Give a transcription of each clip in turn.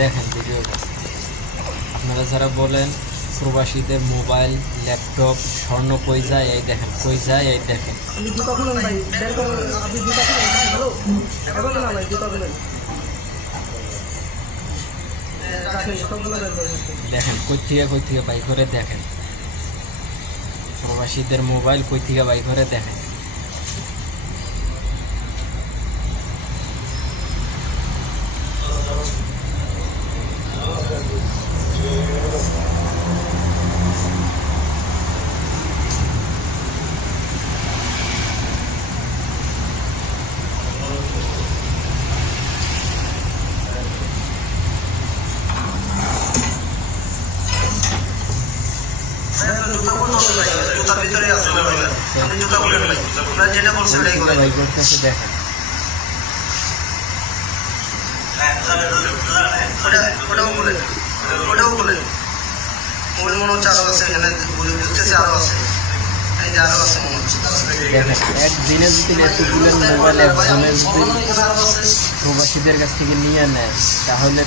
দেখেন ভিডিওটা। আপনারা যারা বলেন প্রবাসীদের মোবাইল, ল্যাপটপ, স্বর্ণ কই যায়, এই দেখেন কই যায়, এই দেখেন। দেখেন কই থেকে বাই করে দেখেন, প্রবাসীদের মোবাইল কই থেকে বাই করে দেখেন। বাই করতেছে দেখেন। দেখেন একদিনে যদি এতগুলো মোবাইল একজনের যদি প্রবাসীদের কাছ থেকে নিয়ে নেয়, তাহলে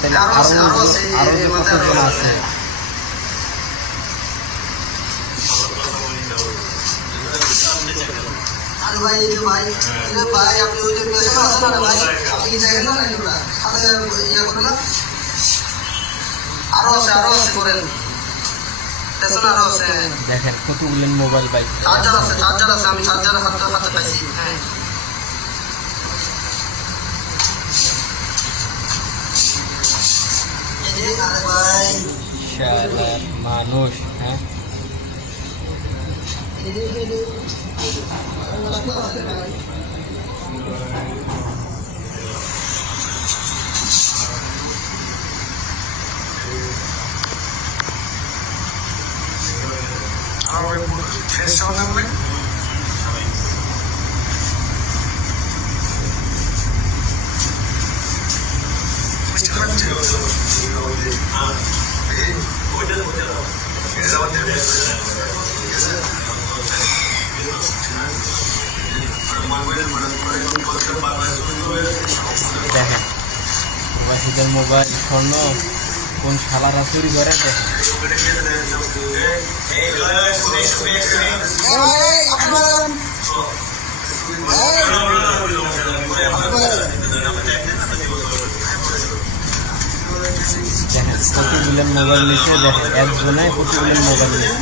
আরো যে কতজন আছে। দেখেন কতগুলো মোবাইল বাইক। মানুষ হ্যাঁ দেখেন প্রবাসীদের মোবাইল, স্বর্ণ কোন শালারা চুরি করে। দেখেন দেখেন কতগুলো মোবাইল নিচ্ছে। দেখেন একজনে কতগুলো মোবাইল নিচ্ছে।